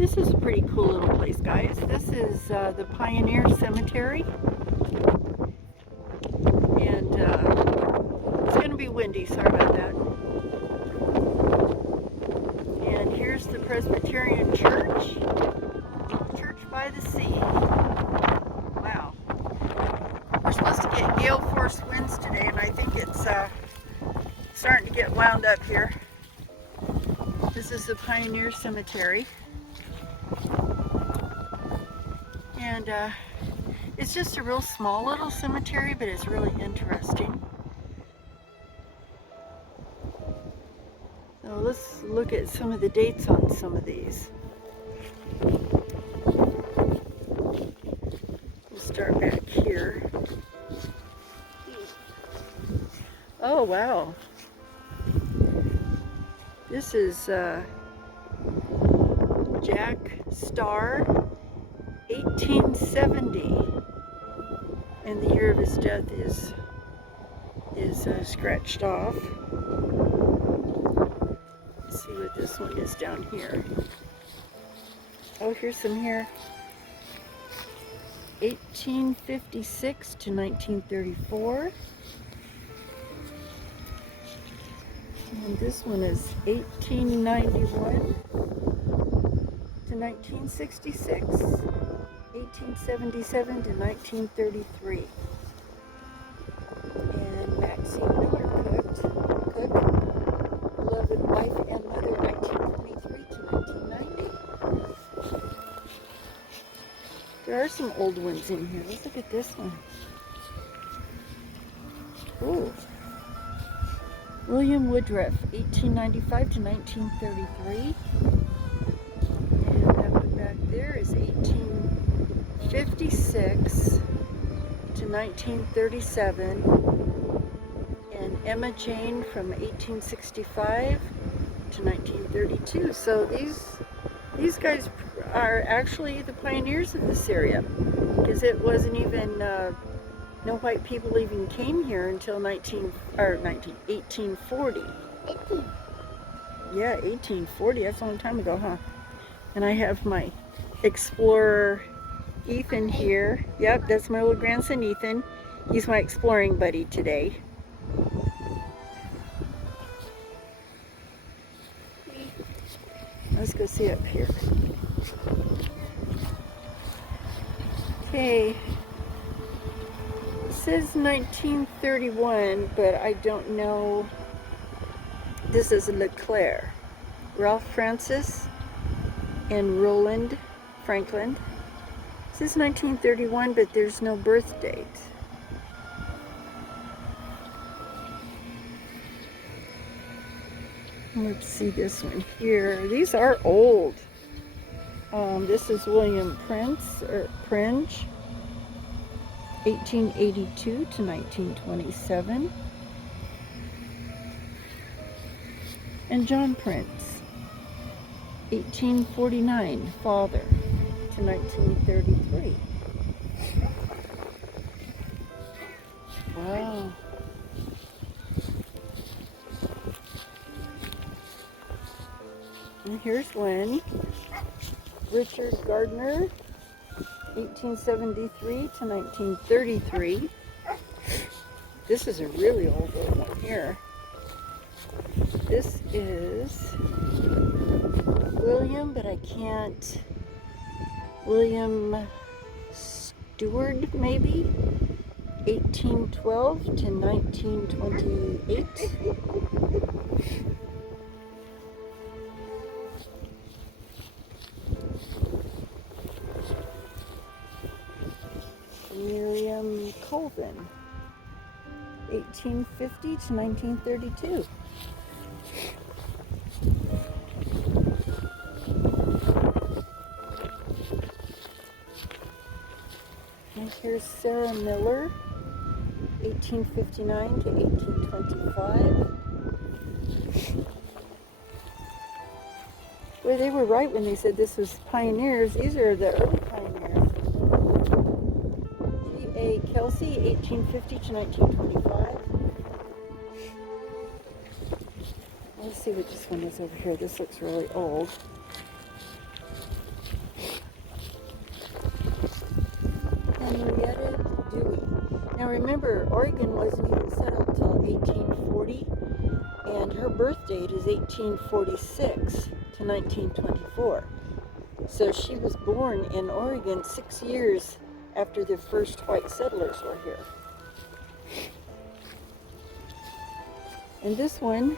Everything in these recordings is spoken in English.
This is a pretty cool little place, guys. This is the Pioneer Cemetery. And it's going to be windy, sorry about that. And here's the Presbyterian Church. Church by the sea. Wow. We're supposed to get gale force winds today, and I think it's starting to get wound up here. This is the Pioneer Cemetery. And it's just a real small little cemetery, but it's really interesting. So let's look at some of the dates on some of these. We'll start back here. Oh, wow. This is Jack Starr, 1870, and the year of his death is scratched off. Let's see what this one is down here. Oh, here's some here. 1856 to 1934. And this one is 1891 to 1966. 1877 to 1933. And Maxine Miller Cook, beloved wife and mother, 1923 to 1990. There are some old ones in here. Let's look at this one. Ooh. William Woodruff, 1895 to 1933. And that one back there is 1856 to 1937. And Emma Jane from 1865 to 1932. So these guys are actually the pioneers of this area, because it wasn't even no white people even came here until 1840. Yeah, 1840. That's a long time ago, huh? And I have my explorer Ethan here. Yep, that's my little grandson Ethan. He's my exploring buddy today. Let's go see up here. Okay. It says 1931, but I don't know. This is Leclerc. Ralph Francis and Roland Franklin. It says 1931, but there's no birth date. Let's see this one here. These are old. This is William Pringe, 1882 to 1927. And John Prince, 1849, father, to 1933. Wow. And here's one. Richard Gardner, 1873 to 1933. This is a really old one here. This is William, but I can't. William Stewart, maybe? 1812 to 1928. Miriam Colvin, 1850 to 1932. And here's Sarah Miller, 1859 to 1825. Well, they were right when they said this was pioneers. These are the early pioneers. G.A. Kelsey, 1850 to 1925. Let's see what this one is over here. This looks really old. Henrietta Dewey. Now remember, Oregon wasn't even settled until 1840, and her birth date is 1846 to 1924. So she was born in Oregon 6 years after the first white settlers were here. And this one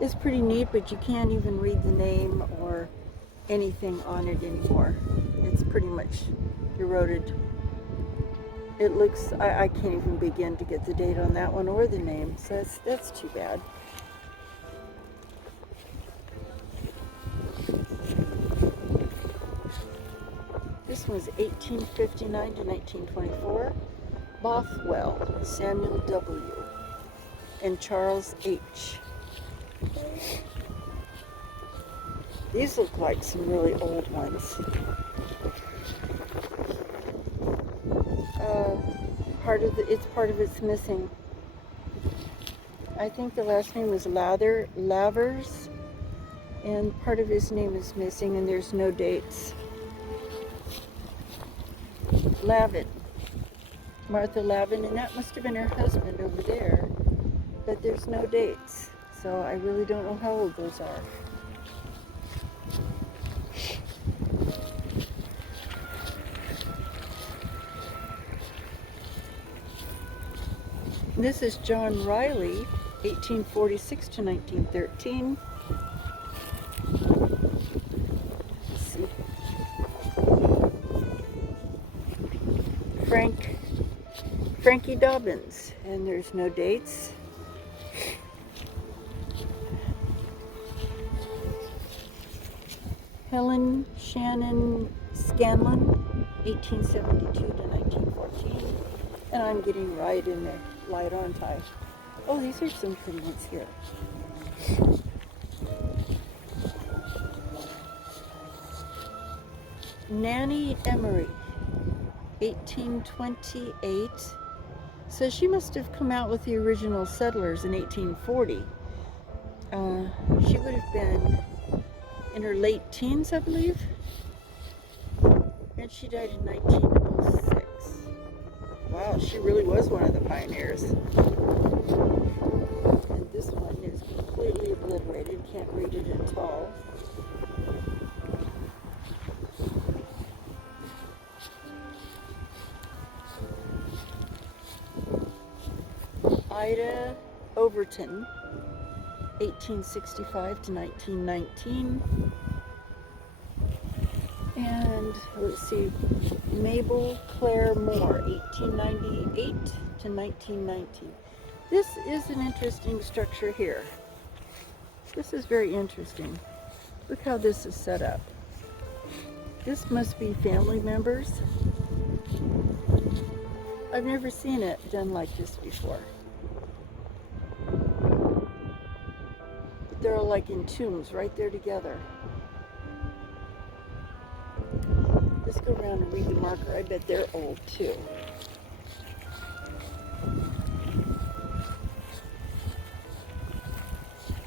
is pretty neat, but you can't even read the name or anything on it anymore. It's pretty much eroded. It looks, I can't even begin to get the date on that one or the name, so that's too bad. This was 1859 to 1924. Bothwell, Samuel W. and Charles H. These look like some really old ones. Part of it's missing. I think the last name was Lavers, and part of his name is missing, and there's no dates. Lavin, Martha Lavin, and that must have been her husband over there, but there's no dates, so I really don't know how old those are. This is John Riley, 1846 to 1913. Let's see. Frankie Dobbins, and there's no dates. Helen Shannon Scanlon, 1872 to 1914. And I'm getting right in there, light on time. Oh, these are some pretty ones here. Nanny Emery, 1828. So she must have come out with the original settlers in 1840. She would have been in her late teens, I believe. And she died in 1906. Wow, she really was one of the pioneers. And this one is completely obliterated. Can't read it at all. Ida Overton, 1865 to 1919. And let's see, Mabel Claire Moore, 1898 to 1919. This is an interesting structure here. This is very interesting. Look how this is set up. This must be family members. I've never seen it done like this before. But they're all like in tombs right there together. Let's go around and read the marker. I bet they're old too.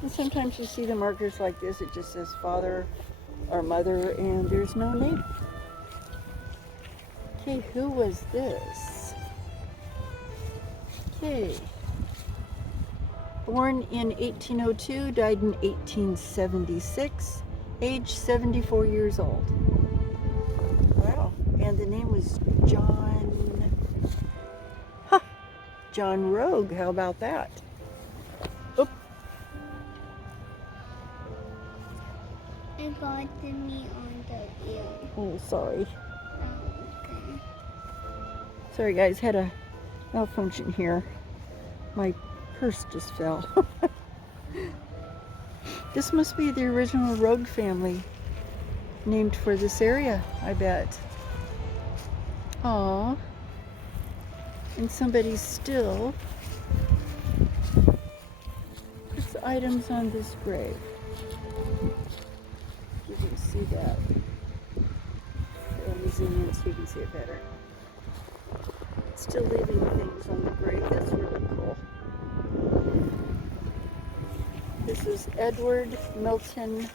And sometimes you see the markers like this, it just says father or mother, and there's no name. Okay, who was this? Okay. Born in 1802, died in 1876, age 74 years old. Wow, and the name was John Rogue. How about that? Oop. It got me on the ear. Oh, sorry. Okay. Sorry guys, had a malfunction here. My purse just fell. This must be the original Rogue family named for this area, I bet. Aww. And somebody still puts items on this grave. You can see that. Let me zoom in so you can see it better. Still leaving things on the grave. That's really cool. This is Edward Milton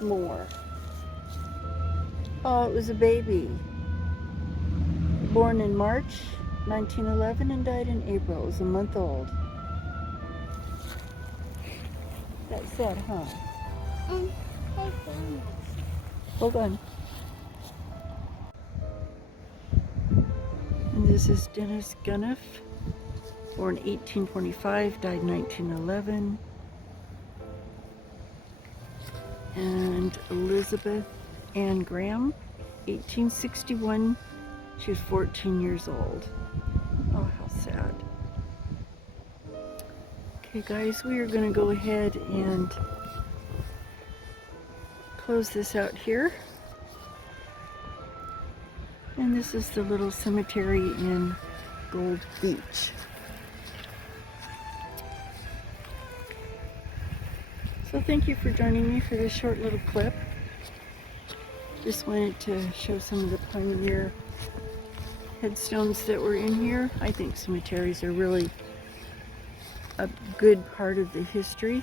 Moore. Oh, it was a baby. born in March 1911 and died in April. It was a month old. That's sad, huh? And hey, family. Hold on. And this is Dennis Gunniff, born 1825, died 1911. And Elizabeth Ann Graham, 1861. She was 14 years old. Oh, how sad. Okay, guys, we are going to go ahead and close this out here. And this is the little cemetery in Gold Beach. So thank you for joining me for this short little clip. Just wanted to show some of the pioneer headstones that were in here. I think cemeteries are really a good part of the history.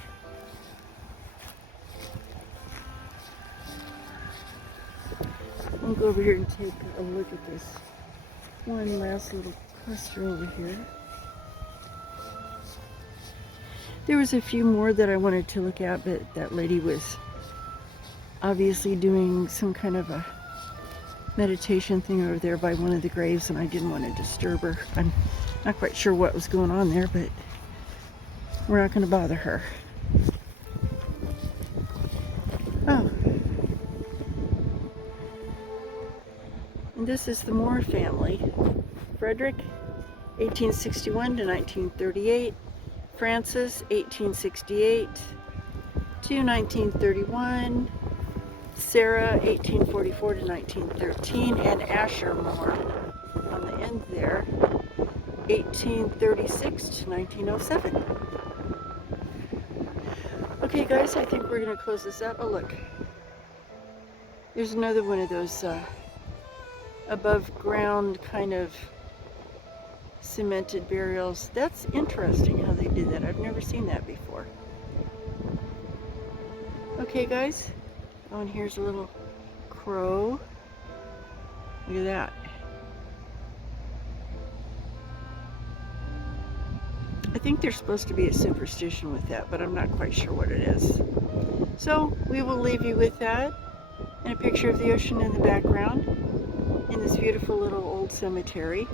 I'll go over here and take a look at this one last little cluster over here. There was a few more that I wanted to look at, but that lady was obviously doing some kind of a meditation thing over there by one of the graves, and I didn't want to disturb her. I'm not quite sure what was going on there, but we're not going to bother her. Oh. And this is the Moore family. Frederick, 1861 to 1938. Francis, 1868 to 1931. Sarah, 1844 to 1913. And Asher Moore on the end there, 1836 to 1907. Okay, guys, I think we're going to close this out. Oh, look. There's another one of those above ground kind of cemented burials. That's interesting how they did that. I've never seen that before. Okay, guys. Oh, and here's a little crow. Look at that. I think there's supposed to be a superstition with that, but I'm not quite sure what it is. So we will leave you with that and a picture of the ocean in the background in this beautiful little old cemetery.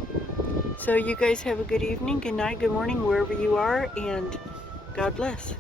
So you guys have a good evening, good night, good morning, wherever you are, and God bless.